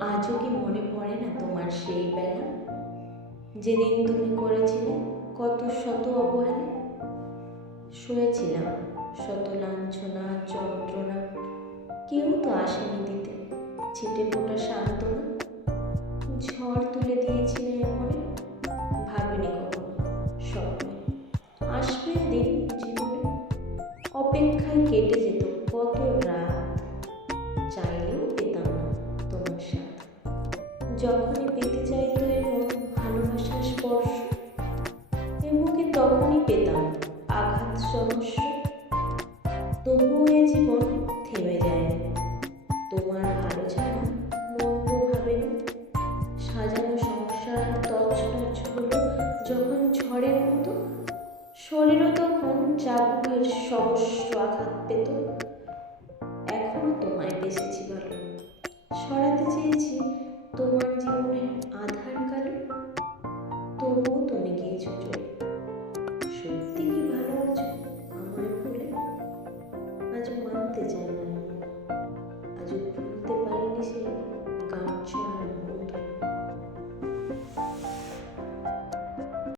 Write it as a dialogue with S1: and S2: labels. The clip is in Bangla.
S1: আজও কি মনে পড়ে না তোমার সেই বেলা? যেদিন তুমি করেছিলে কত শত অবহেলা? শুয়েছিলাম শত লাঞ্ছনা, যন্ত্রণা, কেউ তো আসেনি দিতে। ছিটে ফোটা সান্ত্বনা। ঝড় তুলে দিয়েছিলে মনে ভাবিনি কখনো স্বপ্নে। আসবে দিন জীবনে। অপেক্ষায় কেটে যখনই পেতে চাইতো এমন ভালোবাসার স্পর্শ। এমনকি তখনই পেতাম আঘাত সমস্য তবুও এ জীবন থেমে যায় তোমার ভালো ছাড়া মন্দ ভাবে সাজানো সংসার তছনছ হলো যখন ঝড়ের মতো। শরীরও তখন চাবুকের সমস্য আঘাত পেত। এখনও তোমায় বেসেছি ভালো। সরাতে চেয়েছি তোমার জীবনের আধার কালো? তবুও তুমি গিয়েছো চলে সত্যি কি ভালো আছো আমার ভুলে আজ মানতে চাই না। আজ ভুলতে পারিনি সে